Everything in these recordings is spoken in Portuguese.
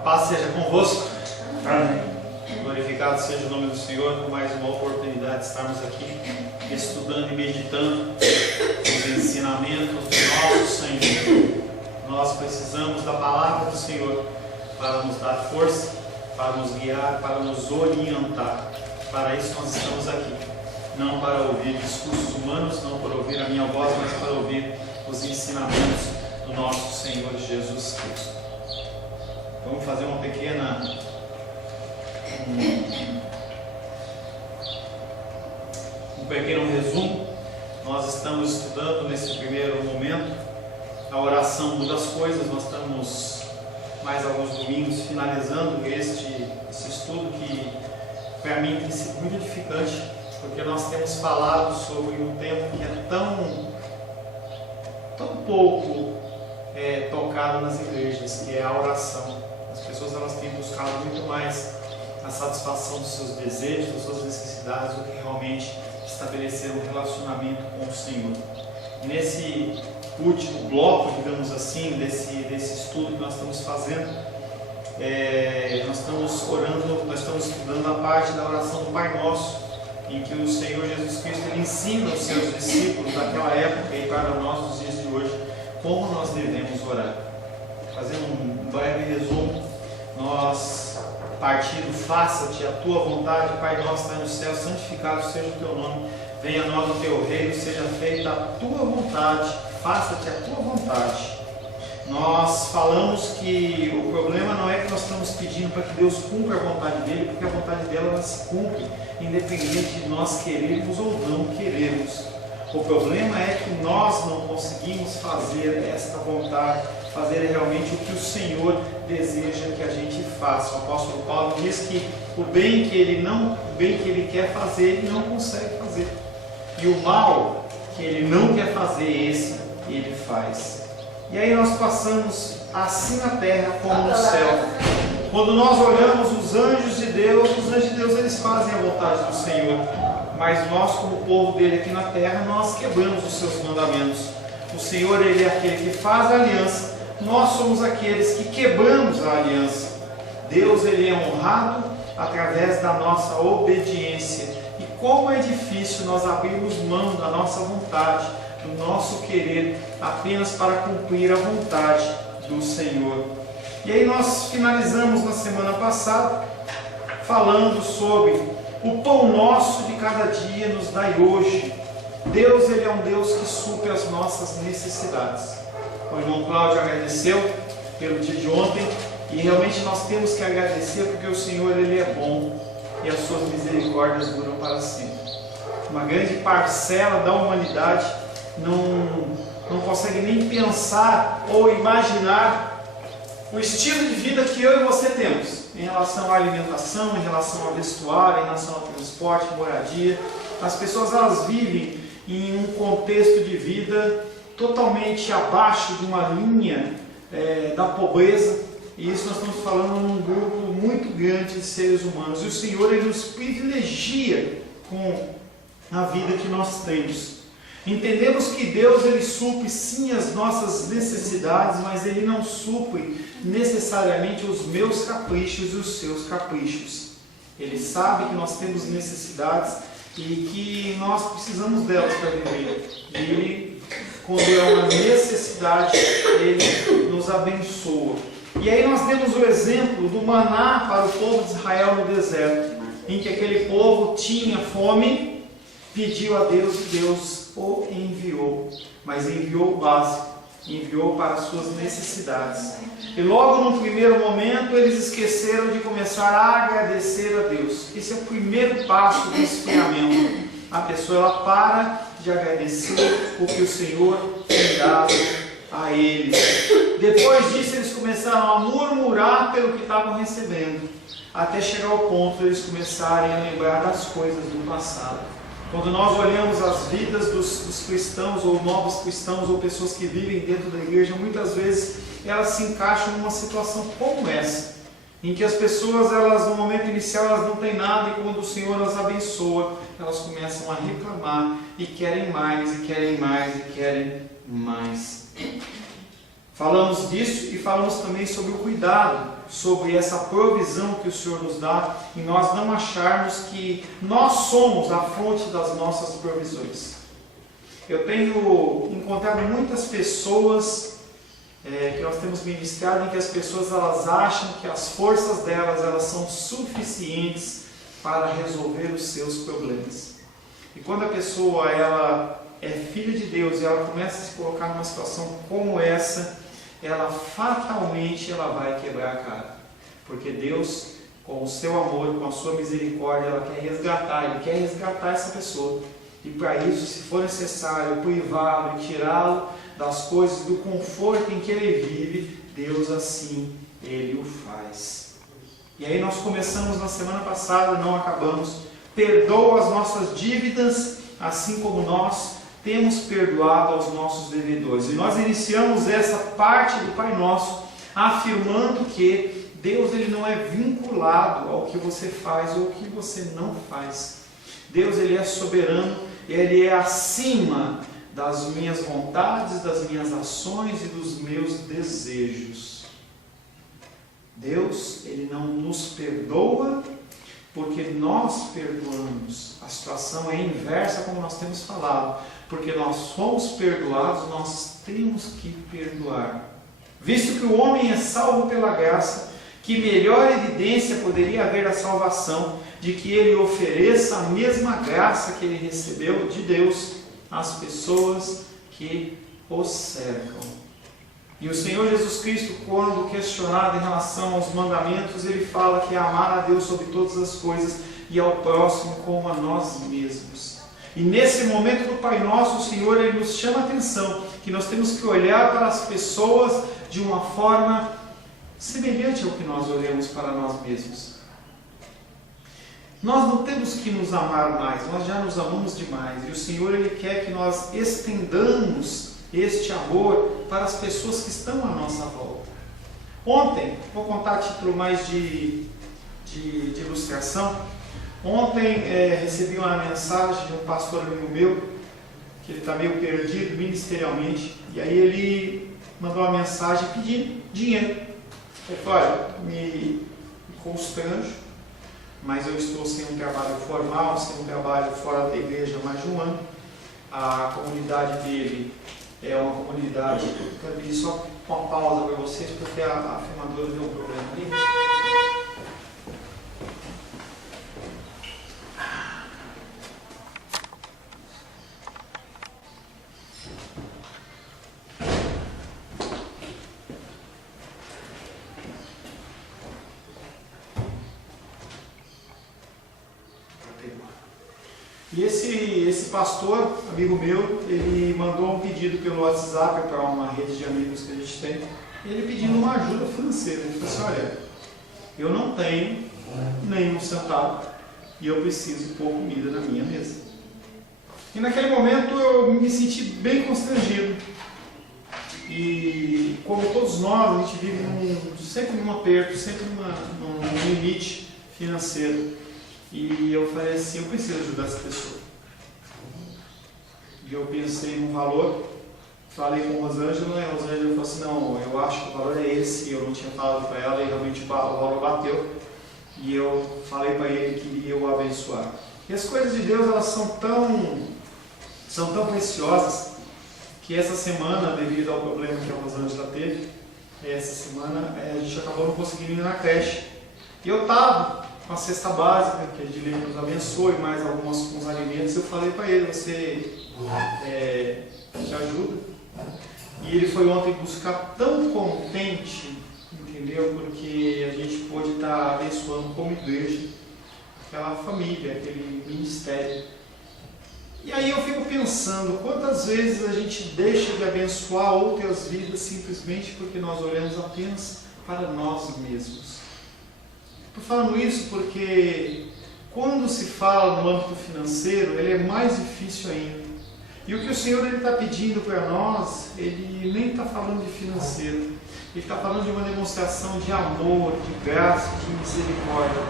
paz seja convosco. Amém. Glorificado seja o nome do Senhor por mais uma oportunidade de estarmos aqui estudando e meditando os ensinamentos do nosso Senhor. Nós precisamos da palavra do Senhor para nos dar força, para nos guiar, para nos orientar. Para isso nós estamos aqui. Não para ouvir discursos humanos, não para ouvir a minha voz, mas para ouvir os ensinamentos do nosso Senhor Jesus Cristo. Vamos fazer uma pequena um pequeno resumo. Nós estamos estudando nesse primeiro momento a oração muda as coisas. Nós estamos mais alguns domingos finalizando esse estudo que para mim tem sido muito edificante, porque nós temos falado sobre um tema que é tão pouco tocado nas igrejas, que é a oração. As pessoas elas têm buscado muito mais a satisfação dos seus desejos, das suas necessidades, do que realmente estabelecer um relacionamento com o Senhor. E nesse último bloco, digamos assim, desse estudo que nós estamos fazendo, nós estamos orando, nós estamos estudando a parte da oração do Pai Nosso, em que o Senhor Jesus Cristo ele ensina os seus discípulos daquela época e para nós nos dias de hoje como nós devemos orar. Fazendo um breve resumo, nós partindo, faça-te a tua vontade, Pai nosso que está no céu, santificado seja o teu nome, venha a nós o teu reino, seja feita a tua vontade, faça-te a tua vontade. Nós falamos que o problema não é que nós estamos pedindo para que Deus cumpra a vontade dele, porque a vontade dela ela se cumpre, independente de nós querermos ou não querermos. O problema é que nós não conseguimos fazer esta vontade, fazer realmente o que o Senhor deseja que a gente faça. O apóstolo Paulo diz que o bem que ele quer fazer, ele não consegue fazer. E o mal que ele não quer fazer, esse ele faz. E aí nós passamos assim na terra como no céu. Quando nós olhamos os anjos de Deus eles fazem a vontade do Senhor. Mas nós, como povo dele aqui na terra, nós quebramos os seus mandamentos. O Senhor, ele é aquele que faz a aliança. Nós somos aqueles que quebramos a aliança. Deus, ele é honrado através da nossa obediência. E como é difícil nós abrirmos mão da nossa vontade, do nosso querer, apenas para cumprir a vontade do Senhor. E aí nós finalizamos na semana passada, falando sobre o pão nosso de cada dia nos dai hoje. Deus, ele é um Deus que supre as nossas necessidades. O irmão Cláudio agradeceu pelo dia de ontem, e realmente nós temos que agradecer porque o Senhor, ele é bom e as suas misericórdias duram para sempre. Uma grande parcela da humanidade não consegue nem pensar ou imaginar o estilo de vida que eu e você temos em relação à alimentação, em relação ao vestuário, em relação ao transporte, moradia. As pessoas elas vivem em um contexto de vida totalmente abaixo de uma linha da pobreza, e isso nós estamos falando num grupo muito grande de seres humanos. E o Senhor ele nos privilegia com a vida que nós temos. Entendemos que Deus ele supre sim as nossas necessidades, mas ele não supre necessariamente os meus caprichos e os seus caprichos. Ele sabe que nós temos necessidades e que nós precisamos delas para viver. E ele, quando é uma necessidade, ele nos abençoa. E aí nós temos o exemplo do maná para o povo de Israel no deserto, em que aquele povo tinha fome, pediu a Deus e Deus o enviou, mas enviou o básico, enviou para as suas necessidades. E logo no primeiro momento eles esqueceram de começar a agradecer a Deus. Esse é o primeiro passo do esfriamento. A pessoa ela para de agradecer o que o Senhor tem dado a eles. Depois disso eles começaram a murmurar pelo que estavam recebendo, até chegar ao ponto de eles começarem a lembrar das coisas do passado. Quando nós olhamos as vidas dos cristãos, ou novos cristãos, ou pessoas que vivem dentro da igreja, muitas vezes elas se encaixam numa situação como essa, em que as pessoas, elas no momento inicial, elas não têm nada, e quando o Senhor as abençoa, elas começam a reclamar, e querem mais, e querem mais, e querem mais. Falamos disso e falamos também sobre o cuidado, sobre essa provisão que o Senhor nos dá e nós não acharmos que nós somos a fonte das nossas provisões. Eu tenho encontrado muitas pessoas que nós temos ministrado em que as pessoas elas acham que as forças delas elas são suficientes para resolver os seus problemas. E quando a pessoa ela é filha de Deus e ela começa a se colocar numa situação como essa, ela fatalmente ela vai quebrar a cara. Porque Deus, com o seu amor, com a sua misericórdia, ela quer resgatar, Ele quer resgatar essa pessoa. E para isso, se for necessário privá-lo e tirá-lo das coisas, do conforto em que ele vive, Deus assim, Ele o faz. E aí nós começamos na semana passada, não acabamos. Perdoa as nossas dívidas, assim como nós temos perdoado aos nossos devedores. E nós iniciamos essa parte do Pai Nosso, afirmando que Deus ele não é vinculado ao que você faz ou ao que você não faz. Deus ele é soberano, Ele é acima das minhas vontades, das minhas ações e dos meus desejos. Deus ele não nos perdoa porque nós perdoamos. A situação é inversa, como nós temos falado. Porque nós somos perdoados, nós temos que perdoar. Visto que o homem é salvo pela graça, que melhor evidência poderia haver da salvação de que ele ofereça a mesma graça que ele recebeu de Deus às pessoas que o cercam. E o Senhor Jesus Cristo, quando questionado em relação aos mandamentos, ele fala que é amar a Deus sobre todas as coisas e ao próximo como a nós mesmos. E nesse momento do Pai Nosso, o Senhor ele nos chama a atenção que nós temos que olhar para as pessoas de uma forma semelhante ao que nós olhamos para nós mesmos. Nós não temos que nos amar mais, nós já nos amamos demais. E o Senhor ele quer que nós estendamos este amor para as pessoas que estão à nossa volta. Ontem, vou contar a título mais de ilustração. Ontem recebi uma mensagem de um pastor amigo meu, que ele está meio perdido ministerialmente, e aí ele mandou uma mensagem pedindo dinheiro. Ele falou, olha, me constranjo, mas eu estou sem um trabalho formal, sem um trabalho fora da igreja há mais de um ano. A comunidade dele é uma comunidade, eu quero pedir só uma pausa para vocês, porque a filmadora deu um problema ali. E esse pastor, amigo meu, ele mandou um pedido pelo WhatsApp para uma rede de amigos que a gente tem, ele pedindo uma ajuda financeira. Ele falou assim, olha, eu não tenho nenhum centavo e eu preciso pôr comida na minha mesa. E naquele momento eu me senti bem constrangido. E como todos nós, a gente vive sempre num aperto, sempre num limite financeiro. E eu falei assim, eu preciso ajudar essa pessoa. E eu pensei num valor, falei com a Rosângela, e a Rosângela falou assim, não, eu acho que o valor é esse, eu não tinha falado para ela, e realmente o valor bateu. E eu falei para ele que iria o abençoar. E as coisas de Deus, elas são tão preciosas, que essa semana, devido ao problema que a Rosângela teve, essa semana a gente acabou não conseguindo ir na creche. E eu estava com a cesta básica, que a Edilene nos abençoe, mais alguns alimentos. Eu falei para ele, você te ajuda? E ele foi ontem buscar tão contente, entendeu? Porque a gente pôde estar abençoando como igreja, aquela família, aquele ministério. E aí eu fico pensando, quantas vezes a gente deixa de abençoar outras vidas simplesmente porque nós olhamos apenas para nós mesmos. Estou falando isso porque quando se fala no âmbito financeiro, ele é mais difícil ainda. E o que o Senhor está pedindo para nós, ele nem está falando de financeiro. Ele está falando de uma demonstração de amor, de graça, de misericórdia.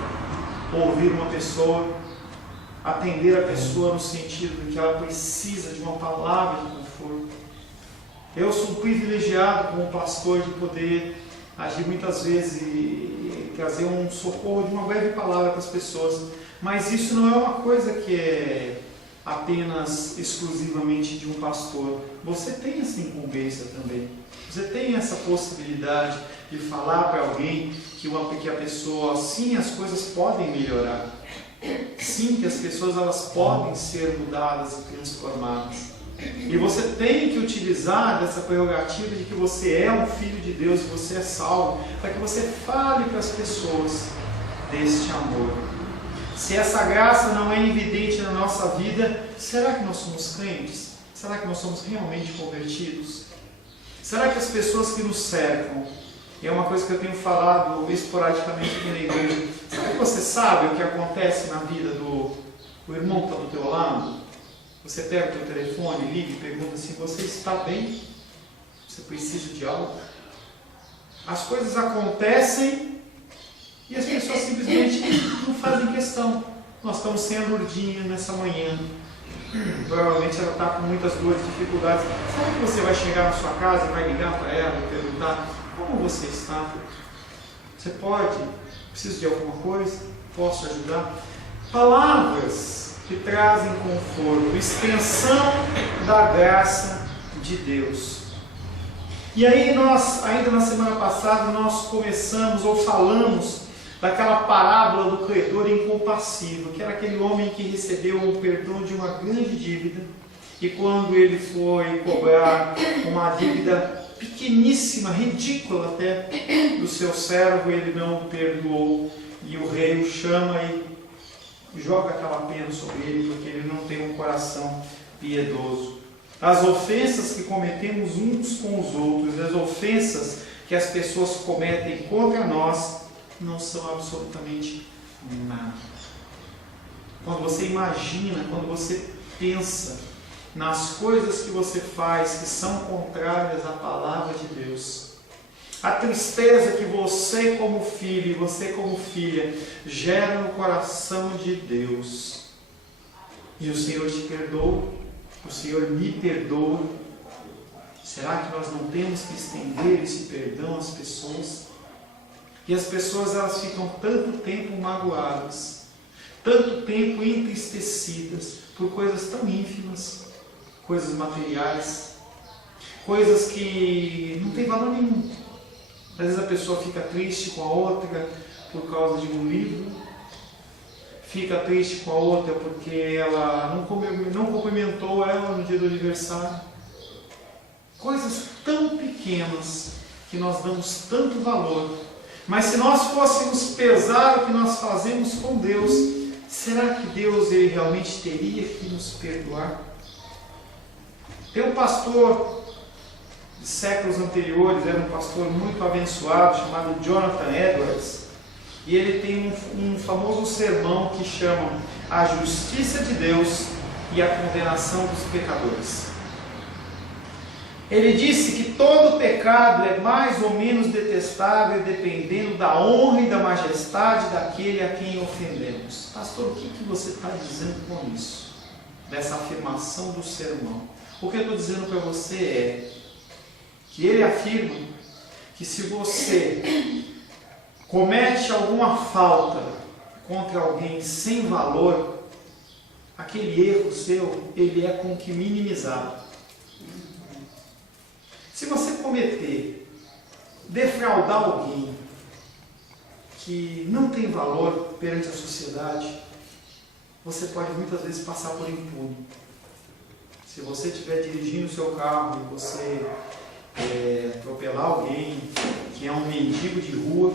Ouvir uma pessoa, atender a pessoa no sentido de que ela precisa de uma palavra de conforto. Eu sou um privilegiado como pastor de poder agir muitas vezes e trazer um socorro de uma breve palavra para as pessoas. Mas isso não é uma coisa que é apenas exclusivamente de um pastor. Você tem essa incumbência também. Você tem essa possibilidade de falar para alguém que a pessoa, sim, as coisas podem melhorar. Sim, que as pessoas elas podem ser mudadas e transformadas. E você tem que utilizar dessa prerrogativa de que você é um filho de Deus, que você é salvo, para que você fale para as pessoas deste amor. Se essa graça não é evidente na nossa vida, será que nós somos crentes? Será que nós somos realmente convertidos? Será que as pessoas que nos cercam, e é uma coisa que eu tenho falado esporadicamente aqui na igreja, será que você sabe o que acontece na vida do irmão que está do teu lado? Você pega o teu telefone, liga e pergunta assim, você está bem? Você precisa de algo? As coisas acontecem e as pessoas simplesmente não fazem questão. Nós estamos sem a Lourdinha nessa manhã. Provavelmente ela está com muitas dores, dificuldades. Será que você vai chegar na sua casa e vai ligar para ela e perguntar como você está? Você pode? Preciso de alguma coisa? Posso ajudar? Palavras que trazem conforto, extensão da graça de Deus. E aí nós, ainda na semana passada, nós começamos ou falamos daquela parábola do credor incompassivo, que era aquele homem que recebeu o perdão de uma grande dívida, e quando ele foi cobrar uma dívida pequeníssima, ridícula até, do seu servo, ele não o perdoou, e o rei o chama e joga aquela pena sobre ele, porque ele não tem um coração piedoso. As ofensas que cometemos uns com os outros, as ofensas que as pessoas cometem contra nós, não são absolutamente nada. Quando você imagina, quando você pensa nas coisas que você faz que são contrárias à palavra de Deus, a tristeza que você como filho e você como filha gera no coração de Deus, e o Senhor te perdoa, o Senhor me perdoa, será que nós não temos que estender esse perdão às pessoas? E as pessoas elas ficam tanto tempo magoadas, tanto tempo entristecidas por coisas tão ínfimas, coisas materiais, coisas que não têm valor nenhum. Às vezes a pessoa fica triste com a outra por causa de um livro, fica triste com a outra porque ela não cumprimentou ela no dia do aniversário. Coisas tão pequenas que nós damos tanto valor. Mas se nós fôssemos pesar o que nós fazemos com Deus, será que Deus ele realmente teria que nos perdoar? Tem um pastor de séculos anteriores, era um pastor muito abençoado, chamado Jonathan Edwards, e ele tem um famoso sermão que chama A Justiça de Deus e a Condenação dos Pecadores. Ele disse que todo pecado é mais ou menos detestável dependendo da honra e da majestade daquele a quem ofendemos. Pastor, o que você está dizendo com isso? Dessa afirmação do sermão. O que eu estou dizendo para você é que ele afirma que se você comete alguma falta contra alguém sem valor, aquele erro seu, ele é com que minimizado. Se você cometer, defraudar alguém que não tem valor perante a sociedade, você pode muitas vezes passar por impune. Se você estiver dirigindo o seu carro e você atropelar alguém que é um mendigo de rua,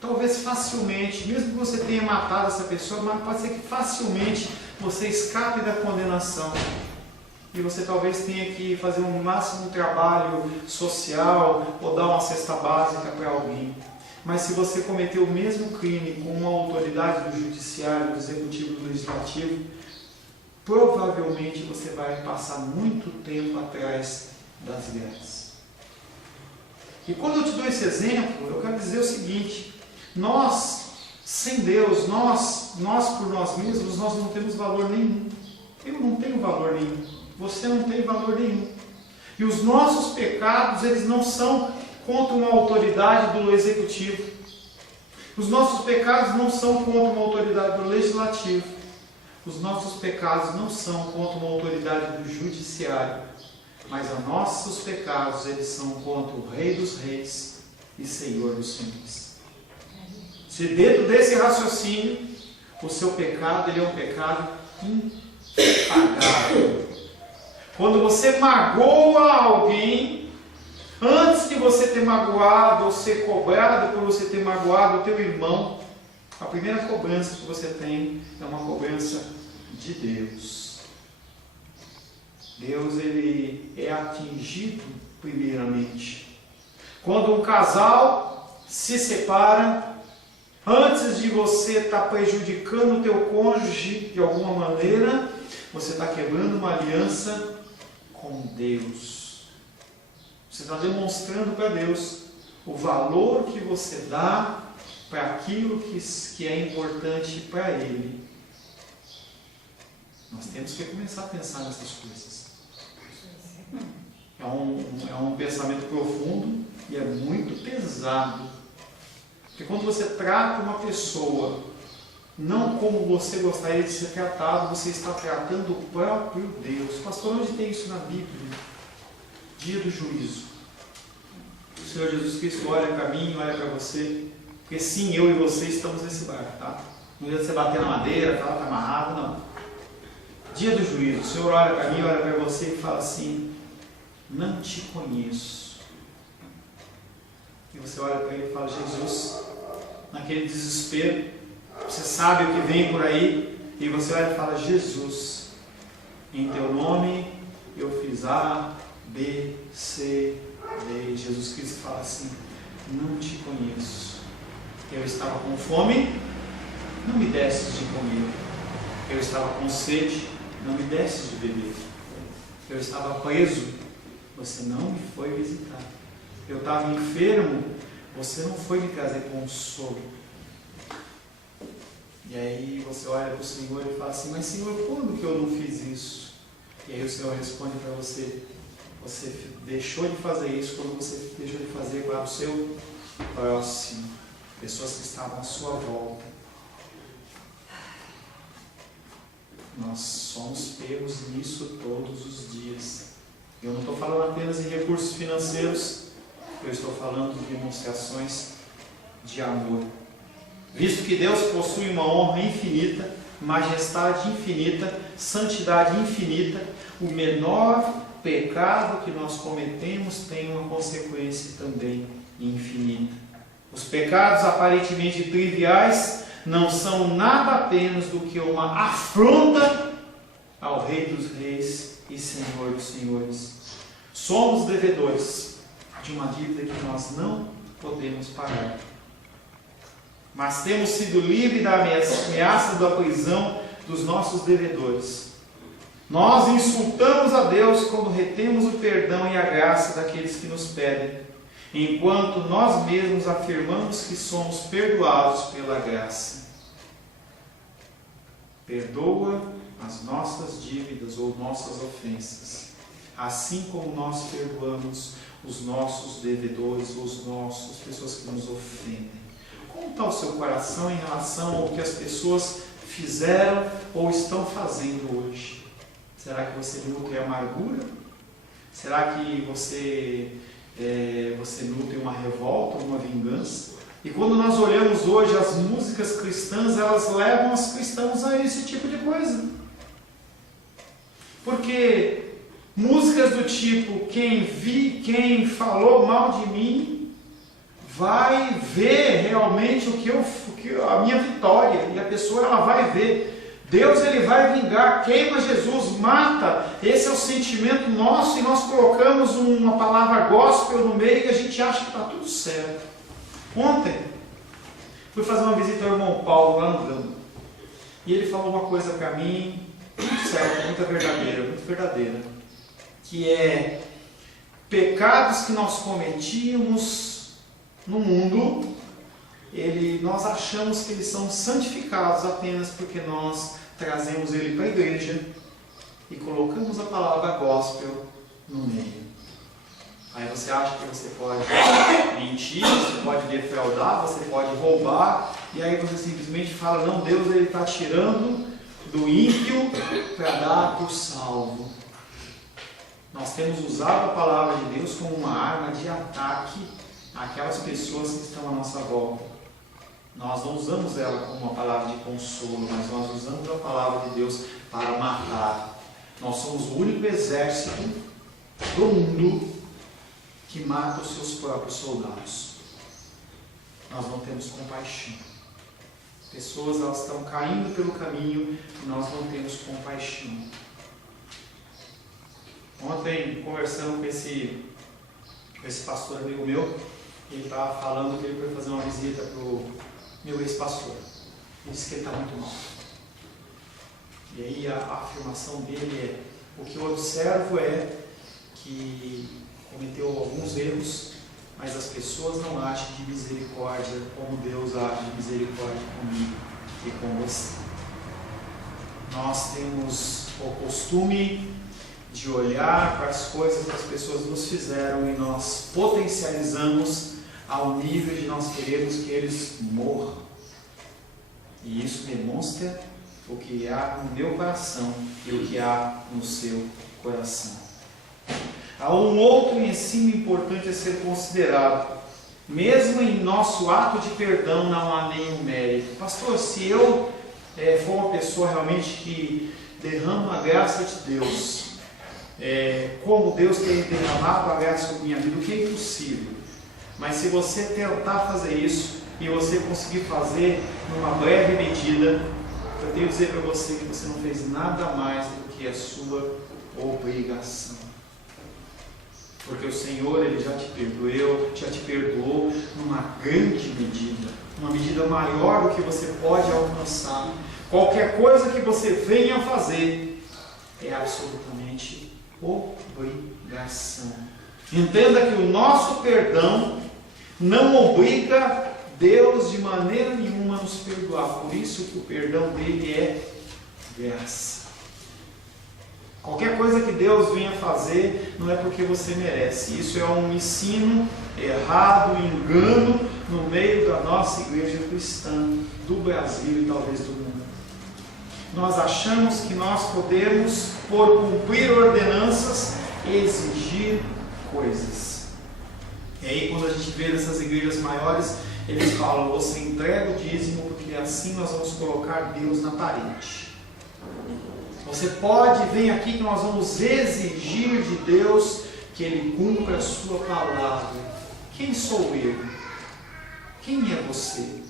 talvez facilmente, mesmo que você tenha matado essa pessoa, mas pode ser que facilmente você escape da condenação. E você talvez tenha que fazer um máximo trabalho social ou dar uma cesta básica para alguém. Mas se você cometer o mesmo crime com uma autoridade do judiciário, do executivo, do legislativo, provavelmente você vai passar muito tempo atrás das grades. E quando eu te dou esse exemplo, eu quero dizer o seguinte: nós, sem Deus, nós por nós mesmos, nós não temos valor nenhum. Eu não tenho valor nenhum. Você não tem valor nenhum. E os nossos pecados, eles não são contra uma autoridade do executivo. Os nossos pecados não são contra uma autoridade do legislativo. Os nossos pecados não são contra uma autoridade do judiciário. Mas os nossos pecados, eles são contra o Rei dos Reis e Senhor dos Senhores. Se dentro desse raciocínio, o seu pecado, ele é um pecado impagável. Quando você magoa alguém, antes de você ter magoado ou ser cobrado por você ter magoado o teu irmão, a primeira cobrança que você tem é uma cobrança de Deus. Deus, ele é atingido primeiramente. Quando um casal se separa, antes de você estar prejudicando o teu cônjuge de alguma maneira, você está quebrando uma aliança com Deus. Você está demonstrando para Deus o valor que você dá para aquilo que é importante para Ele. Nós temos que começar a pensar nessas coisas. É um pensamento profundo e é muito pesado. Porque quando você trata uma pessoa não como você gostaria de ser tratado, você está tratando o próprio Deus. Pastor, onde tem isso na Bíblia? Dia do juízo. O Senhor Jesus Cristo olha para mim, olha para você. Porque sim, eu e você estamos nesse barco, tá? Não adianta você bater na madeira, tá amarrado, não. Dia do juízo, o Senhor olha para mim, olha para você e fala assim: não te conheço. E você olha para ele e fala: Jesus, naquele desespero, você sabe o que vem por aí, e você olha e fala: Jesus, em teu nome eu fiz A, B, C, D. Jesus Cristo fala assim: não te conheço. Eu estava com fome, não me desses de comer. Eu estava com sede, não me desses de beber. Eu estava preso, você não me foi visitar. Eu estava enfermo, você não foi me trazer consolo. E aí você olha para o Senhor e fala assim: mas Senhor, quando que eu não fiz isso? E aí o Senhor responde para você: você deixou de fazer isso quando você deixou de fazer para o seu próximo, pessoas que estavam à sua volta. Nós somos pegos nisso todos os dias. Eu não estou falando apenas em recursos financeiros, eu estou falando de demonstrações de amor. Visto que Deus possui uma honra infinita, majestade infinita, santidade infinita, o menor pecado que nós cometemos tem uma consequência também infinita. Os pecados aparentemente triviais não são nada apenas do que uma afronta ao Rei dos Reis e Senhor dos Senhores. Somos devedores de uma dívida que nós não podemos pagar. Mas temos sido livres da ameaça da prisão dos nossos devedores. Nós insultamos a Deus quando retemos o perdão e a graça daqueles que nos pedem, enquanto nós mesmos afirmamos que somos perdoados pela graça. Perdoa as nossas dívidas ou nossas ofensas, assim como nós perdoamos os nossos devedores ou as pessoas que nos ofendem. Como está o seu coração em relação ao que as pessoas fizeram ou estão fazendo hoje? Será que você nutre amargura? Será que você nutre uma revolta, uma vingança? E quando nós olhamos hoje as músicas cristãs, elas levam os cristãos a esse tipo de coisa. Porque músicas do tipo: quem falou mal de mim vai ver realmente a minha vitória, e a pessoa ela vai ver. Deus ele vai vingar, queima Jesus, mata. Esse é o sentimento nosso, e nós colocamos uma palavra gospel no meio e a gente acha que está tudo certo. Ontem fui fazer uma visita ao irmão Paulo lá no Gama, e ele falou uma coisa para mim muito certa, muito verdadeira, que é: pecados que nós cometíamos no mundo, nós achamos que eles são santificados apenas porque nós trazemos ele para a igreja e colocamos a palavra gospel no meio. Aí você acha que você pode mentir, você pode defraudar, você pode roubar, e aí você simplesmente fala, não, Deus está tirando do ímpio para dar para o salvo. Nós temos usado a palavra de Deus como uma arma de ataque àquelas pessoas que estão à nossa volta. Nós não usamos ela como uma palavra de consolo, mas nós usamos a palavra de Deus para matar. Nós somos o único exército do mundo que mata os seus próprios soldados. Nós não temos compaixão. Pessoas, elas estão caindo pelo caminho e nós não temos compaixão. Ontem, conversando com esse pastor amigo meu, ele estava falando que ele foi fazer uma visita para o meu ex-pastor. Ele disse que ele está muito mal. E aí a afirmação dele é: o que eu observo é que cometeu alguns erros, mas as pessoas não agem de misericórdia como Deus age de misericórdia comigo e com você. Nós temos o costume de olhar para as coisas que as pessoas nos fizeram e nós potencializamos ao nível de nós queremos que eles morram. E isso demonstra o que há no meu coração e o que há no seu coração. Há um outro ensino importante a ser considerado. Mesmo em nosso ato de perdão não há nenhum mérito. Pastor, se eu for uma pessoa realmente que derrama a graça de Deus, como Deus tem derramado a graça sobre minha vida, o que é impossível. Mas se você tentar fazer isso e você conseguir fazer numa breve medida, eu tenho que dizer para você que você não fez nada mais do que a sua obrigação. Porque o Senhor, Ele já te perdoou numa grande medida, uma medida maior do que você pode alcançar. Qualquer coisa que você venha fazer é absolutamente obrigação. Entenda que o nosso perdão não obriga Deus de maneira nenhuma a nos perdoar. Por isso que o perdão dele é graça. Qualquer coisa que Deus venha fazer não é porque você merece. Isso é um ensino errado, um engano no meio da nossa igreja cristã, do Brasil e talvez do mundo. Nós achamos que nós podemos, por cumprir ordenanças, exigir coisas. E aí quando a gente vê nessas igrejas maiores, eles falam, você entrega o dízimo porque assim nós vamos colocar Deus na parede. Você pode, vem aqui que nós vamos exigir de Deus que Ele cumpra a sua palavra. Quem sou eu? Quem é você?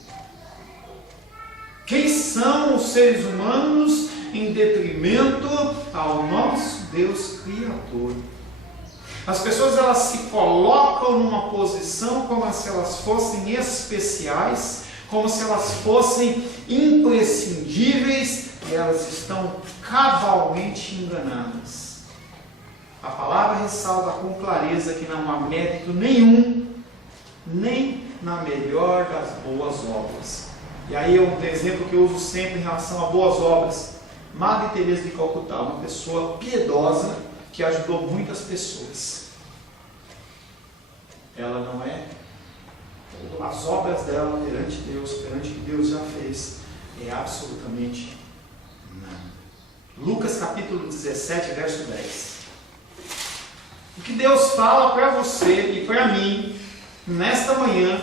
Quem são os seres humanos em detrimento ao nosso Deus Criador? As pessoas, elas se colocam numa posição como se elas fossem especiais, como se elas fossem imprescindíveis, e elas estão cabalmente enganadas. A palavra ressalta com clareza que não há mérito nenhum, nem na melhor das boas obras. E aí é um exemplo que eu uso sempre em relação a boas obras. Madre Teresa de Calcutá, uma pessoa piedosa que ajudou muitas pessoas. Ela não é, as obras dela perante Deus, perante o que Deus já fez, é absolutamente nada. Lucas capítulo 17, verso 10. O que Deus fala para você e para mim, nesta manhã,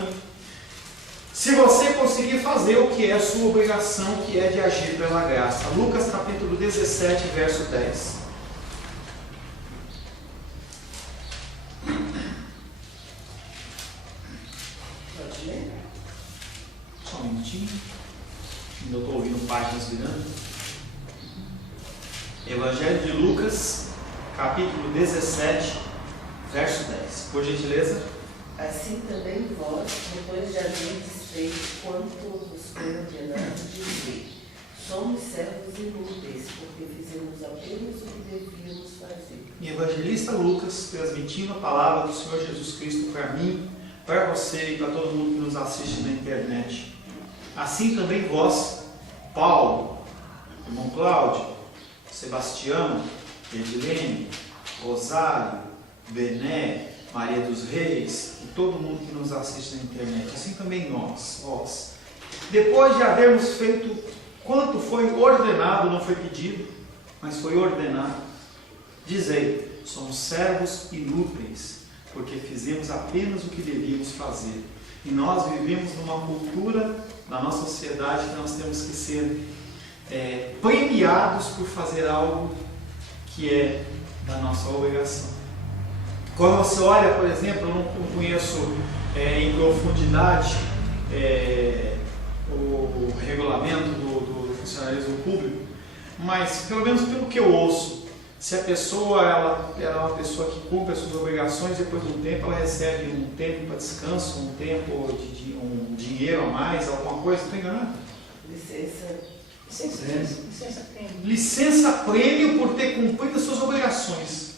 se você conseguir fazer o que é a sua obrigação, que é de agir pela graça. Lucas capítulo 17, verso 10. Só um minutinho. Ainda estou ouvindo páginas virando. Evangelho de Lucas, capítulo 17, verso 10. Por gentileza. Assim também vós, depois de haverdes feito quanto vos foi ordenado dizer, somos servos inúteis, porque fizemos apenas o que devíamos fazer. E evangelista Lucas, transmitindo a palavra do Senhor Jesus Cristo para mim, para você e para todo mundo que nos assiste na internet. Assim também vós, Paulo, irmão Cláudio, Sebastião, Edilene, Rosário, Bené, Maria dos Reis e todo mundo que nos assiste na internet, assim também vós, depois de havermos feito quanto foi ordenado, não foi pedido, mas foi ordenado, dizei: somos servos inúteis, porque fizemos apenas o que devíamos fazer. E nós vivemos numa cultura, na nossa sociedade, que nós temos que ser premiados por fazer algo que é da nossa obrigação. Quando você olha, por exemplo, eu não conheço em profundidade o regulamento do funcionalismo público, mas pelo menos pelo que eu ouço, se a pessoa ela é uma pessoa que cumpre as suas obrigações, depois de um tempo ela recebe um tempo para descanso, um tempo de um dinheiro a mais, alguma coisa, estou enganado? Licença prêmio por ter cumprido as suas obrigações.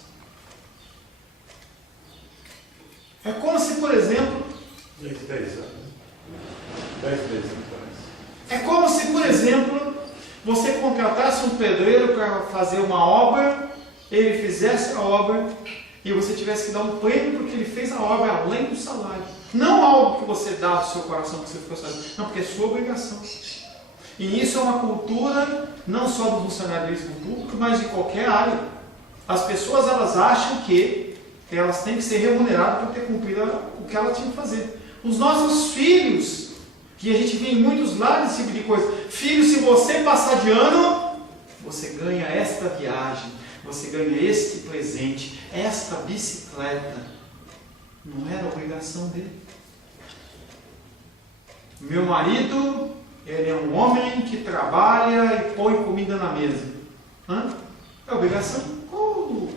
É como se, por exemplo, 10 anos. 10 vezes, é como se, por exemplo, você contratasse um pedreiro para fazer uma obra, ele fizesse a obra e você tivesse que dar um prêmio porque ele fez a obra além do salário. Não algo que você dá do seu coração, que você ficou sabendo, não, porque é sua obrigação. E isso é uma cultura não só do funcionalismo público, mas de qualquer área. As pessoas elas acham que elas têm que ser remuneradas por ter cumprido o que elas tinham que fazer. Os nossos filhos, que a gente vê em muitos lados esse tipo de coisa. Filho, se você passar de ano, você ganha esta viagem, você ganha este presente, esta bicicleta. Não era obrigação dele. Meu marido, ele é um homem que trabalha e põe comida na mesa. É obrigação? Como?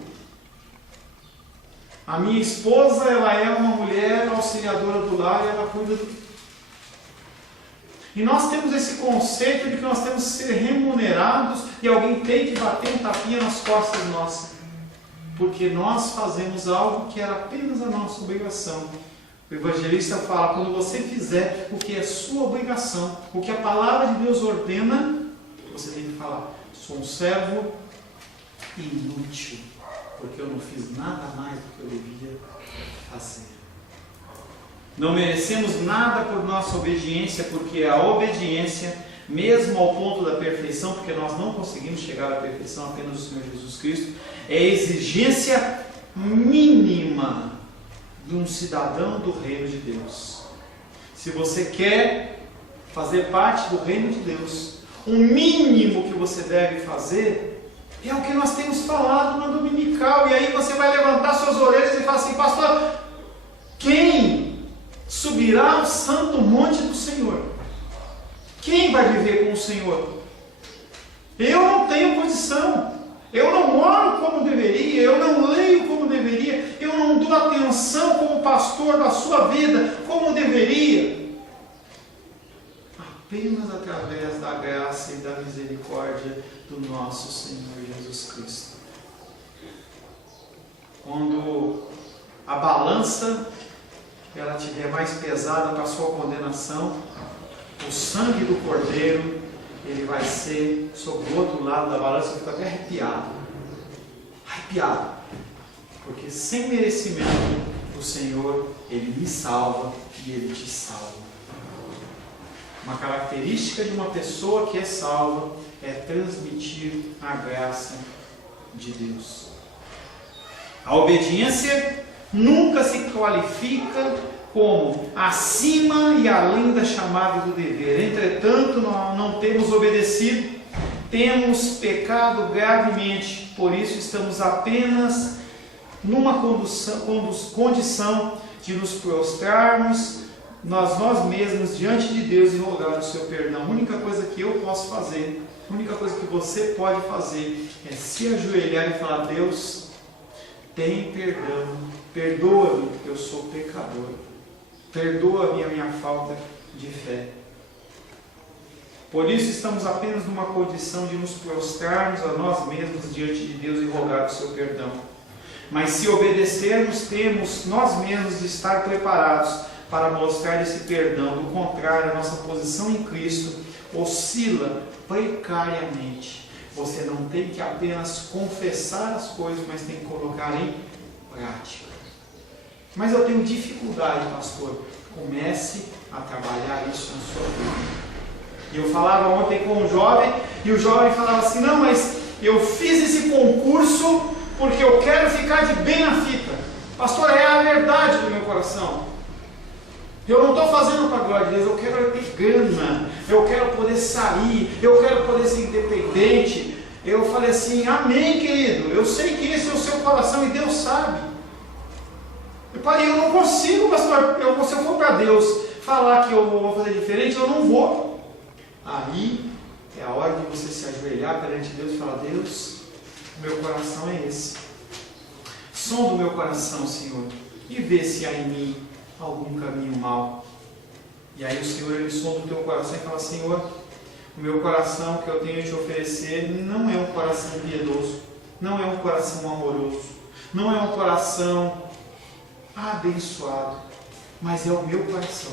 A minha esposa, ela é uma mulher auxiliadora do lar e ela cuida do... E nós temos esse conceito de que nós temos que ser remunerados e alguém tem que bater um tapinha nas costas nossas. Porque nós fazemos algo que era apenas a nossa obrigação. O evangelista fala, quando você fizer o que é sua obrigação, o que a palavra de Deus ordena, você tem que falar: sou um servo inútil, porque eu não fiz nada mais do que eu devia fazer. Não merecemos nada por nossa obediência, porque a obediência, mesmo ao ponto da perfeição, porque nós não conseguimos chegar à perfeição apenas do Senhor Jesus Cristo, é a exigência mínima de um cidadão do reino de Deus. Se você quer fazer parte do reino de Deus, o mínimo que você deve fazer é o que nós temos falado na dominical. E aí você vai levantar suas orelhas e falar assim: pastor, quem subirá ao santo monte do Senhor? Quem vai viver com o Senhor? Eu não tenho condição, eu não oro como deveria, eu não leio como deveria, eu não dou atenção como pastor da sua vida como deveria. Apenas através da graça e da misericórdia do nosso Senhor Jesus Cristo. Quando a balança ela estiver mais pesada para a sua condenação, o sangue do Cordeiro, ele vai ser sobre o outro lado da balança. Eu fico até arrepiado, porque sem merecimento o Senhor, ele me salva e ele te salva. Uma característica de uma pessoa que é salva é transmitir a graça de Deus. A obediência nunca se qualifica como acima e além da chamada do dever. Entretanto, nós não temos obedecido, temos pecado gravemente, por isso estamos apenas numa condição de nos prostrarmos nós mesmos diante de Deus e rogar o seu perdão. A única coisa que eu posso fazer, a única coisa que você pode fazer é se ajoelhar e falar: Deus, tem perdão, perdoa-me, porque eu sou pecador, perdoa-me a minha falta de fé. Por isso estamos apenas numa condição de nos prostrarmos a nós mesmos diante de Deus e rogar o seu perdão. Mas se obedecermos, temos nós mesmos de estar preparados para mostrar esse perdão. Do contrário, a nossa posição em Cristo oscila precariamente. Você não tem que apenas confessar as coisas, mas tem que colocar em prática. Mas eu tenho dificuldade, pastor. Comece a trabalhar isso na sua vida. E eu falava ontem com um jovem, e o jovem falava assim, não, mas eu fiz esse concurso porque eu quero ficar de bem na fita. Pastor, é a verdade do meu coração. Eu não estou fazendo para a glória de Deus, eu quero ter gana, eu quero poder sair, eu quero poder ser independente. Eu falei assim, amém, querido, eu sei que esse é o seu coração e Deus sabe. Eu não consigo, pastor, se eu for para Deus falar que eu vou fazer diferente, eu não vou. Aí é a hora de você se ajoelhar perante Deus e falar, Deus, meu coração é esse. Sonda o meu coração, Senhor, e vê se há em mim algum caminho mau. E aí o Senhor, Ele sonda o teu coração e fala, Senhor, o meu coração que eu tenho a te oferecer não é um coração piedoso, não é um coração amoroso, não é um coração abençoado, mas é o meu coração.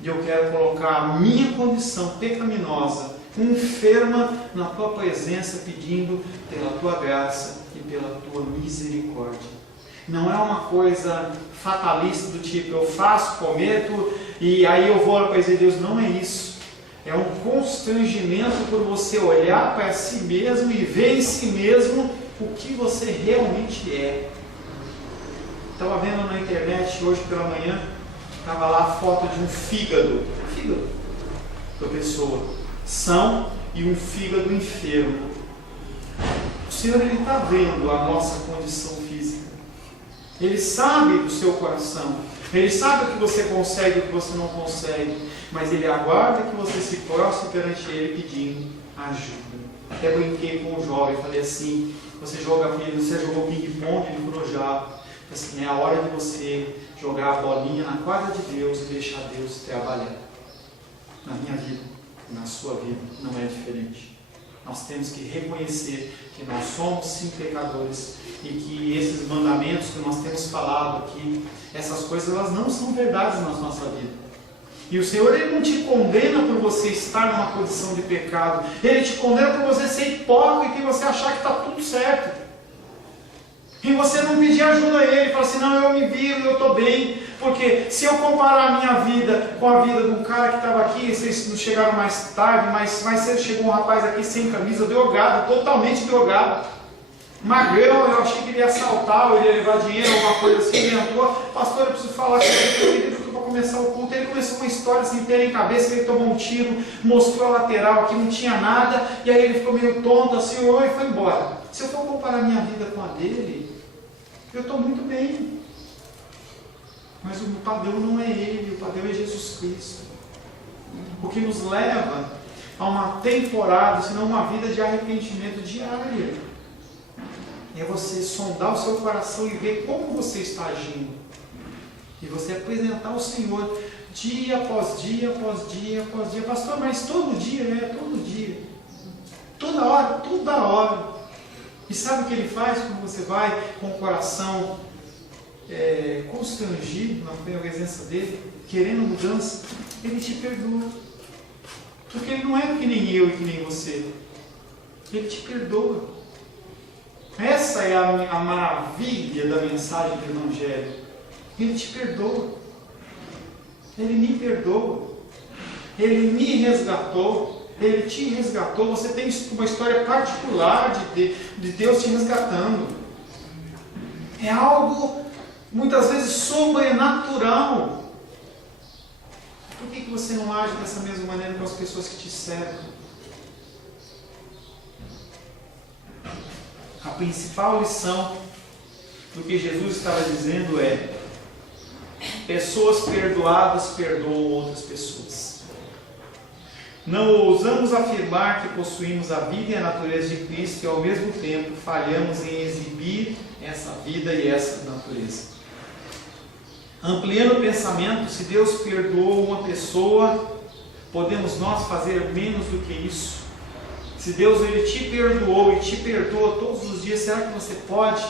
E eu quero colocar a minha condição pecaminosa, enferma, na tua presença, pedindo pela tua graça e pela tua misericórdia. Não é uma coisa fatalista do tipo, eu faço, cometo, e aí eu vou para dizer, Deus, não é isso. É um constrangimento por você olhar para si mesmo e ver em si mesmo o que você realmente é. Estava vendo na internet hoje pela manhã, estava lá a foto de um fígado da pessoa, são, e um fígado enfermo. O Senhor, Ele está vendo a nossa condição física. Ele sabe do seu coração. Ele sabe o que você consegue e o que você não consegue. Mas Ele aguarda que você se prostre perante Ele pedindo ajuda. Até brinquei com o jovem, falei assim, você jogou ping-pong, ele falou já. Assim, é a hora de você jogar a bolinha na quadra de Deus e deixar Deus trabalhar. Na minha vida, na sua vida, não é diferente. Nós temos que reconhecer que nós somos sim pecadores e que esses mandamentos que nós temos falado aqui, essas coisas, elas não são verdades na nossa vida. E o Senhor, Ele não te condena por você estar numa condição de pecado. Ele te condena por você ser hipócrita e você achar que está tudo certo. E você não pedir ajuda a Ele, falar assim, não, eu me viro, eu estou bem. Porque se eu comparar a minha vida com a vida de um cara que estava aqui, vocês não chegaram mais tarde, mas mais cedo chegou um rapaz aqui sem camisa, drogado, totalmente drogado. Magrão, eu achei que ele ia assaltar, ou ele ia levar dinheiro, alguma coisa assim, ele entrou, pastor, eu preciso falar com ele, para começar o culto. Ele começou uma história sem ter em cabeça, ele tomou um tiro, mostrou a lateral aqui, não tinha nada, e aí ele ficou meio tonto, assim, orou e foi embora. Se eu for comparar a minha vida com a dele, eu estou muito bem. Mas o padrão não é ele, o padrão é Jesus Cristo. O que nos leva a uma temporada, senão uma vida de arrependimento diária. É você sondar o seu coração e ver como você está agindo. E você apresentar ao Senhor dia após dia, após dia, após dia. Pastor, mas todo dia, todo dia. Toda hora. E sabe o que Ele faz quando você vai com o coração constrangido na presença dEle, querendo mudança? Ele te perdoa. Porque Ele não é que nem eu e que nem você. Ele te perdoa. Essa é a maravilha da mensagem do Evangelho. Ele te perdoa. Ele me perdoa. Ele me resgatou. Ele te resgatou. Você tem uma história particular de Deus te resgatando. É algo muitas vezes sobrenatural. Por que você não age dessa mesma maneira com as pessoas que te cercam? A principal lição do que Jesus estava dizendo é: pessoas perdoadas perdoam outras pessoas. Não ousamos afirmar que possuímos a vida e a natureza de Cristo e ao mesmo tempo falhamos em exibir essa vida e essa natureza. Ampliando o pensamento, se Deus perdoou uma pessoa, podemos nós fazer menos do que isso? Se Deus Ele te perdoou e te perdoa todos os dias, será que você pode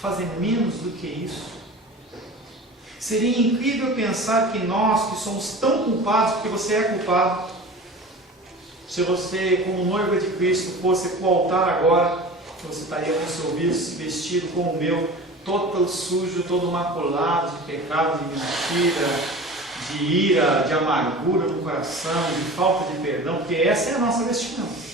fazer menos do que isso? Seria incrível pensar que nós, que somos tão culpados, porque você é culpado, se você, como noiva de Cristo, fosse para o altar agora, você estaria com seu vestido como o meu, todo sujo, todo maculado de pecado, de mentira, de ira, de amargura no coração, de falta de perdão, porque essa é a nossa vestimenta.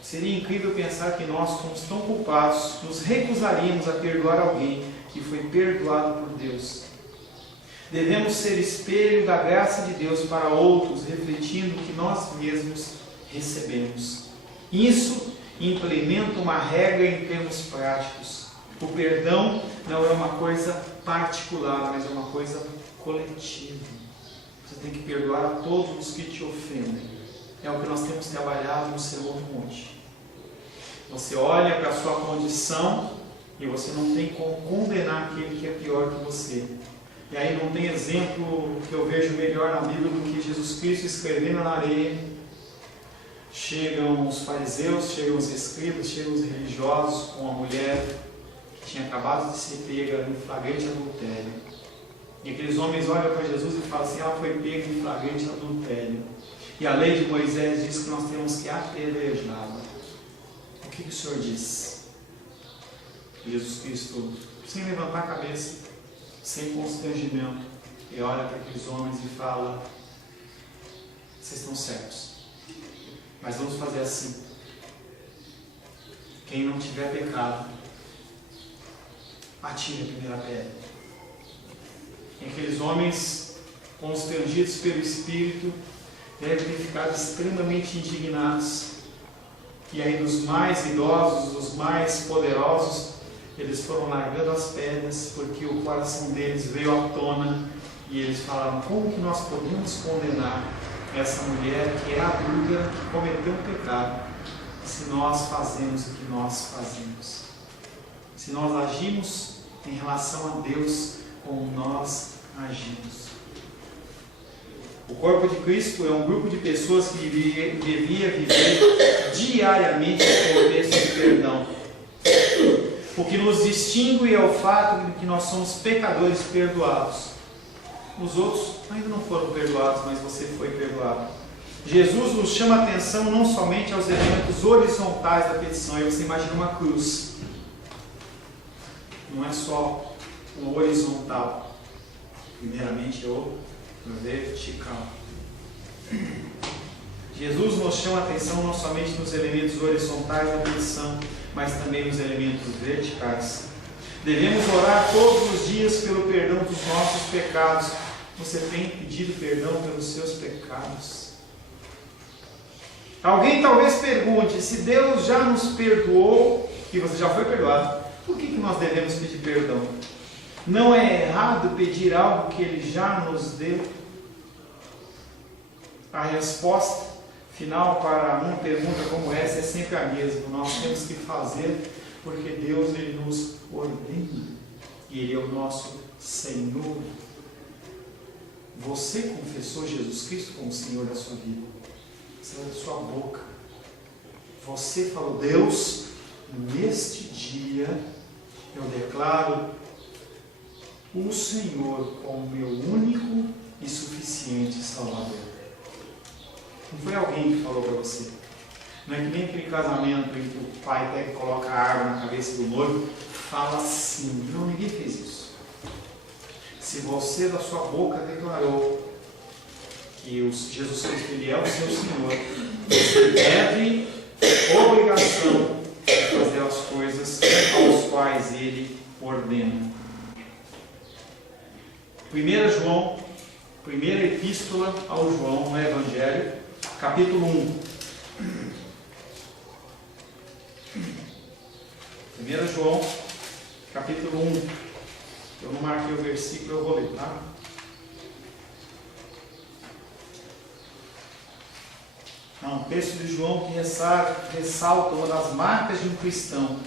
Seria incrível pensar que nós, como tão culpados, nos recusaríamos a perdoar alguém que foi perdoado por Deus. Devemos ser espelho da graça de Deus para outros, refletindo o que nós mesmos recebemos. Isso implementa uma regra em termos práticos. O perdão não é uma coisa particular, mas é uma coisa coletiva. Você tem que perdoar a todos os que te ofendem. É o que nós temos trabalhado no Sermão do Monte. Você olha para a sua condição e você não tem como condenar aquele que é pior que você. E aí não tem exemplo que eu vejo melhor na Bíblia do que Jesus Cristo escrevendo na areia. Chegam os fariseus, chegam os escribas, chegam os religiosos com a mulher que tinha acabado de ser pega em flagrante adultério. E aqueles homens olham para Jesus e falam assim: ela foi pega em flagrante adultério. E a lei de Moisés diz que nós temos que apedrejá-la. O que o Senhor diz? Jesus Cristo, sem levantar a cabeça, sem constrangimento, e olha para aqueles homens e fala: vocês estão certos, mas vamos fazer assim. Quem não tiver pecado, atire a primeira pedra. E aqueles homens, constrangidos pelo Espírito, devem ter ficado extremamente indignados. E aí, dos mais idosos, dos mais poderosos, eles foram largando as pedras, porque o coração deles veio à tona, e eles falaram: como que nós podemos condenar essa mulher que é adulta, que cometeu um pecado, se nós fazemos o que nós fazemos? Se nós agimos em relação a Deus como nós agimos. O corpo de Cristo é um grupo de pessoas que devia viver diariamente no contexto de perdão. O que nos distingue é o fato de que nós somos pecadores perdoados. Os outros ainda não foram perdoados, mas você foi perdoado. Jesus nos chama a atenção não somente aos elementos horizontais da petição. Aí você imagina uma cruz. Não é só o horizontal. Primeiramente é o vertical. Jesus nos chama a atenção não somente nos elementos horizontais da petição, mas também nos elementos verticais. Devemos orar todos os dias pelo perdão dos nossos pecados. Você tem pedido perdão pelos seus pecados? Alguém talvez pergunte: se Deus já nos perdoou, e você já foi perdoado, por que nós devemos pedir perdão? Não é errado pedir algo que Ele já nos deu? A resposta final para uma pergunta como essa é sempre a mesma. Nós temos que fazer porque Deus, Ele nos ordena. E Ele é o nosso Senhor. Você confessou Jesus Cristo como Senhor da sua vida. Saiu da sua boca. Você falou: Deus, neste dia eu declaro o Senhor como meu único e suficiente Salvador. Não foi alguém que falou para você. Não é que nem aquele casamento em que o pai pega e coloca a arma na cabeça do noivo, fala assim. Não, ninguém fez isso. Se você da sua boca declarou que Jesus Cristo Ele é o seu Senhor, você deve obrigação de fazer as coisas aos quais Ele ordena. 1 João, primeira epístola ao João no Evangelho, capítulo 1. 1 João, capítulo 1. Eu não marquei o versículo, eu vou ler, tá? É um texto de João que ressalta uma das marcas de um cristão,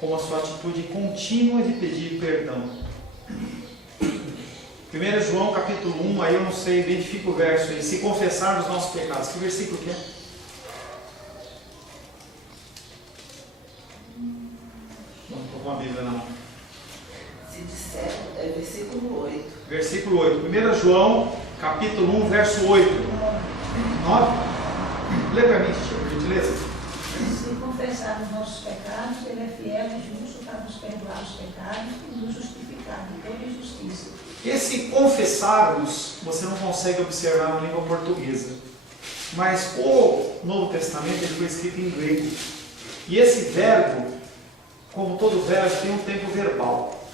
como a sua atitude contínua de pedir perdão. 1 João capítulo 1, aí eu não sei, identifica o verso aí. Se confessarmos os nossos pecados. Que versículo que é? Não estou com a Bíblia não. Se disser, é versículo 8. Versículo 8. 1 João capítulo 1, verso 8. 9. Lê para mim, por gentileza? Se confessarmos nossos pecados, Ele é fiel e justo para nos perdoar os pecados e nos justificar de toda injustiça. Esse confessarmos, você não consegue observar na língua portuguesa. Mas o Novo Testamento ele foi escrito em grego. E esse verbo, como todo verbo, tem um tempo verbal.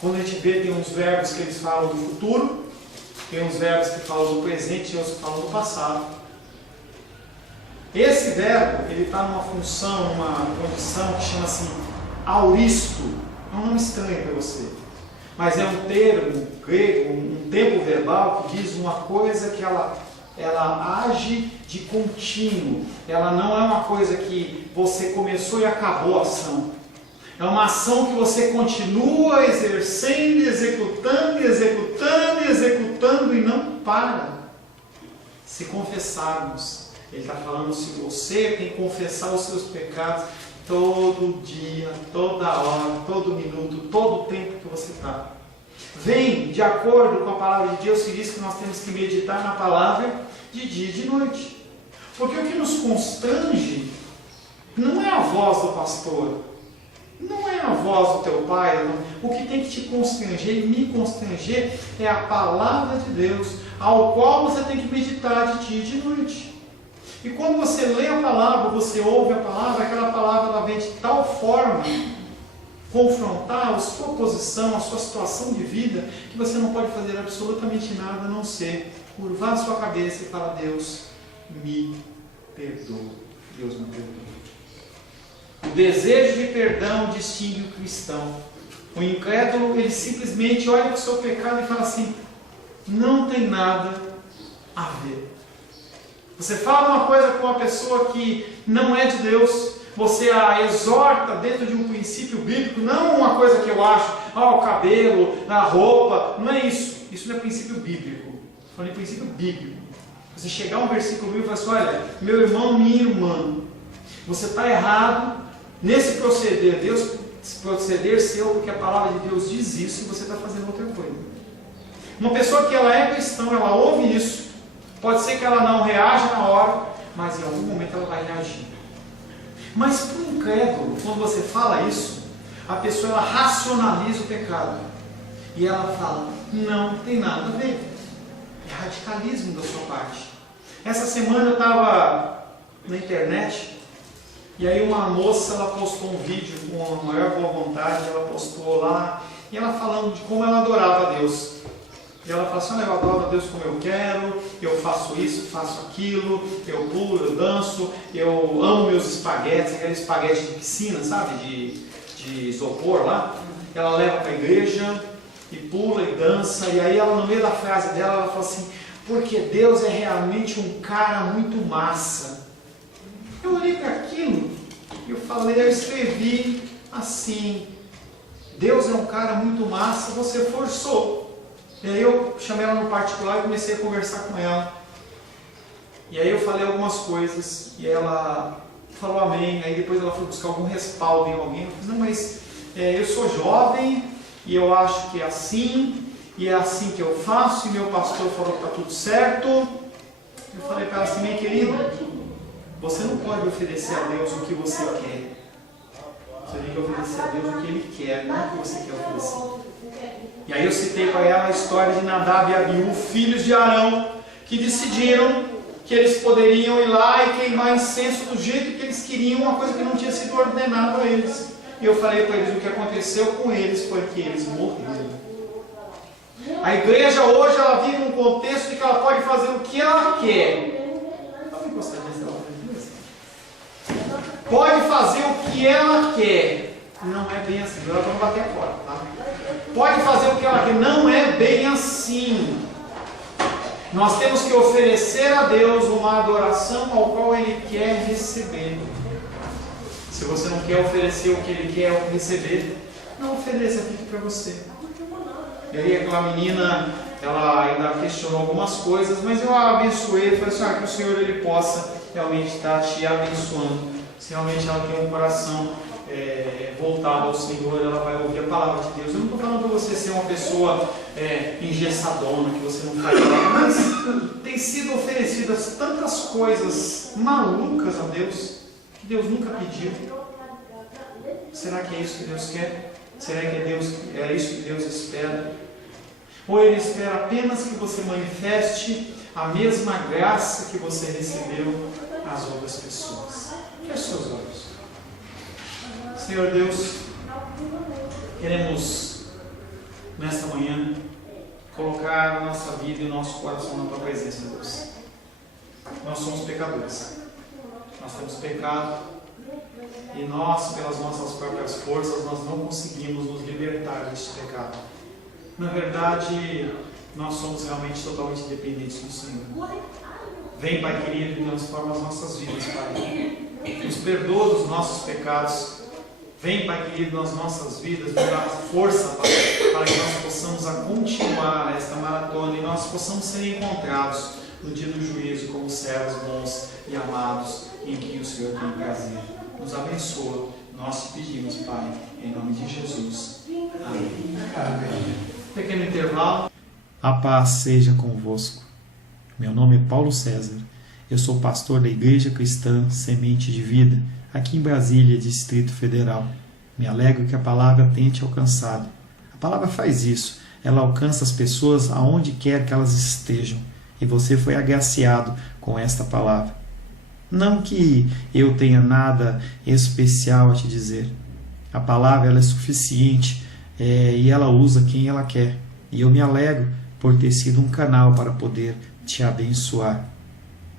Quando a gente vê, tem uns verbos que eles falam do futuro, tem uns verbos que falam do presente e outros que falam do passado. Esse verbo, ele está numa função, numa condição que chama assim, auristo. É um nome estranho para você. Mas é um termo grego, um tempo verbal que diz uma coisa que ela age de contínuo. Ela não é uma coisa que você começou e acabou a ação. É uma ação que você continua exercendo, executando, executando, executando e não para. Se confessarmos, ele está falando se você tem que confessar os seus pecados todo dia, toda hora, todo minuto, todo o tempo que você está. Vem de acordo com a palavra de Deus que diz que nós temos que meditar na palavra de dia e de noite. Porque o que nos constrange não é a voz do pastor, não é a voz do teu pai, não. O que tem que te constranger e me constranger é a palavra de Deus, ao qual você tem que meditar de dia e de noite. E quando você lê a palavra, você ouve a palavra, aquela palavra ela vem de tal forma confrontar a sua posição, a sua situação de vida, que você não pode fazer absolutamente nada a não ser curvar a sua cabeça e falar: Deus, me perdoa. Deus me perdoa. O desejo de perdão distingue o cristão. O incrédulo, ele simplesmente olha para o seu pecado e fala assim: não tem nada a ver. Você fala uma coisa com uma pessoa que não é de Deus, você a exorta dentro de um princípio bíblico, não uma coisa que eu acho, o cabelo, a roupa, não é isso. Isso não é princípio bíblico. Eu falei princípio bíblico. Você chegar a um versículo bíblico e falar assim: olha, meu irmão, minha irmã, você está errado nesse proceder. Deus proceder seu, porque a palavra de Deus diz isso e você está fazendo outra coisa. Uma pessoa que ela é cristã, ela ouve isso. Pode ser que ela não reaja na hora, mas em algum momento ela vai reagir. Mas para o incrédulo, quando você fala isso, a pessoa ela racionaliza o pecado. E ela fala: não tem nada a ver. É radicalismo da sua parte. Essa semana eu estava na internet, e aí uma moça ela postou um vídeo com a maior boa vontade, ela postou lá, e ela falando de como ela adorava a Deus. E ela fala assim: olha, eu adoro a Deus como eu quero, eu faço isso, faço aquilo, eu pulo, eu danço, eu amo meus espaguetes, aqueles espaguetes de piscina, sabe, de isopor lá. Ela leva para a igreja e pula e dança, e aí ela, no meio da frase dela, ela fala assim: porque Deus é realmente um cara muito massa. Eu olhei para aquilo e eu falei, eu escrevi assim: Deus é um cara muito massa, você forçou. E aí eu chamei ela no particular e comecei a conversar com ela. E aí eu falei algumas coisas e ela falou amém. Aí depois ela foi buscar algum respaldo em alguém. Eu falei: não, mas eu sou jovem e eu acho que é assim, e é assim que eu faço, e meu pastor falou que está tudo certo. Eu falei para ela assim: minha querida, você não pode oferecer a Deus o que você quer. Você tem que oferecer a Deus o que Ele quer, não o que você quer oferecer. E aí eu citei para ela a história de Nadab e Abiú, filhos de Arão, que decidiram que eles poderiam ir lá e queimar incenso do jeito que eles queriam, uma coisa que não tinha sido ordenada a eles. E eu falei para eles: o que aconteceu com eles foi que eles morreram. A igreja hoje ela vive num contexto de que ela pode fazer o que ela quer. Não me gostaria dessa palavra. Pode fazer o que ela quer. Não é bem assim. Agora vamos bater a porta, tá? Pode fazer o que ela quer. Não é bem assim. Nós temos que oferecer a Deus uma adoração ao qual Ele quer receber. Se você não quer oferecer o que Ele quer receber, não ofereça aquilo para você. E aí aquela menina, ela ainda questionou algumas coisas, mas eu a abençoei, falei assim: que o Senhor Ele possa realmente estar te abençoando, se realmente ela tem um coração voltada ao Senhor, ela vai ouvir a palavra de Deus. Eu não estou falando para você ser uma pessoa engessadona, que você não faz nada, mas tem sido oferecidas tantas coisas malucas a Deus, que Deus nunca pediu. Será que é isso que Deus quer? Será que é isso que Deus espera? Ou Ele espera apenas que você manifeste a mesma graça que você recebeu às outras pessoas? Feche seus olhos. Senhor Deus, queremos nesta manhã colocar a nossa vida e o nosso coração na Tua presença, Deus. Nós somos pecadores. Nós temos pecado e nós, pelas nossas próprias forças, nós não conseguimos nos libertar deste pecado. Na verdade, nós somos realmente totalmente dependentes do Senhor. Vem, Pai querido, e transforma as nossas vidas, Pai. Nos perdoa dos nossos pecados. Vem, Pai querido, nas nossas vidas, nos dá força, Pai, para que nós possamos continuar esta maratona e nós possamos ser encontrados no dia do juízo como servos bons e amados em que o Senhor tem prazer. Nos abençoa, nós te pedimos, Pai, em nome de Jesus. Amém. Amém. Pequeno intervalo. A paz seja convosco. Meu nome é Paulo César. Eu sou pastor da Igreja Cristã Semente de Vida, aqui em Brasília, Distrito Federal. Me alegro que a palavra tenha te alcançado. A palavra faz isso. Ela alcança as pessoas aonde quer que elas estejam. E você foi agraciado com esta palavra. Não que eu tenha nada especial a te dizer. A palavra ela é suficiente e ela usa quem ela quer. E eu me alegro por ter sido um canal para poder te abençoar.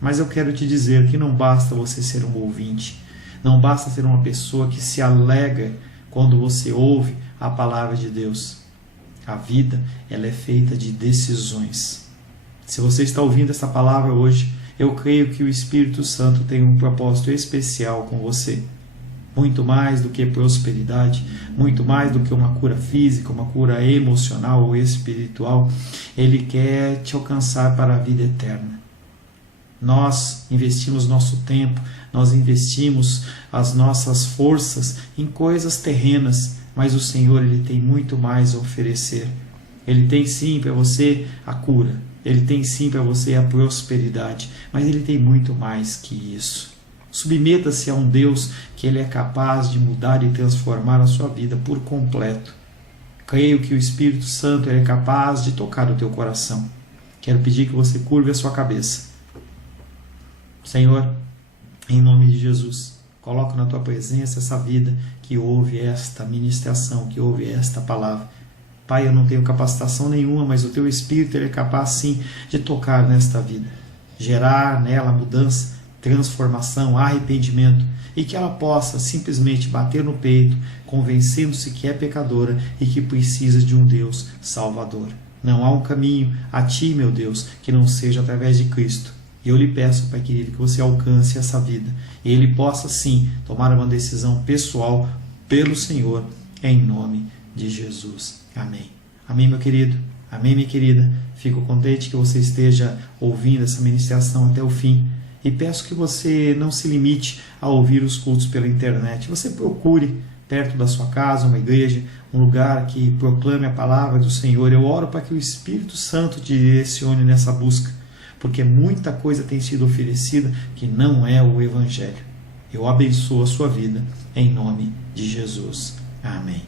Mas eu quero te dizer que não basta você ser um ouvinte. Não basta ser uma pessoa que se alegra quando você ouve a palavra de Deus. A vida ela é feita de decisões. Se você está ouvindo essa palavra hoje, eu creio que o Espírito Santo tem um propósito especial com você. Muito mais do que prosperidade, muito mais do que uma cura física, uma cura emocional ou espiritual, Ele quer te alcançar para a vida eterna. Nós investimos nosso tempo, nós investimos as nossas forças em coisas terrenas, mas o Senhor Ele tem muito mais a oferecer. Ele tem sim para você a cura, Ele tem sim para você a prosperidade, mas Ele tem muito mais que isso. Submeta-se a um Deus que Ele é capaz de mudar e transformar a sua vida por completo. Creio que o Espírito Santo Ele é capaz de tocar o teu coração. Quero pedir que você curve a sua cabeça. Senhor, em nome de Jesus, coloco na tua presença essa vida que ouve esta ministração, que ouve esta palavra. Pai, eu não tenho capacitação nenhuma, mas o teu Espírito Ele é capaz sim de tocar nesta vida, gerar nela mudança, transformação, arrependimento, e que ela possa simplesmente bater no peito, convencendo-se que é pecadora e que precisa de um Deus salvador. Não há um caminho a ti, meu Deus, que não seja através de Cristo. E eu lhe peço, Pai querido, que você alcance essa vida e ele possa sim tomar uma decisão pessoal pelo Senhor, em nome de Jesus. Amém. Amém, meu querido. Amém, minha querida. Fico contente que você esteja ouvindo essa ministração até o fim. E peço que você não se limite a ouvir os cultos pela internet. Você procure perto da sua casa uma igreja, um lugar que proclame a palavra do Senhor. Eu oro para que o Espírito Santo te direcione nessa busca, porque muita coisa tem sido oferecida que não é o Evangelho. Eu abençoo a sua vida em nome de Jesus. Amém.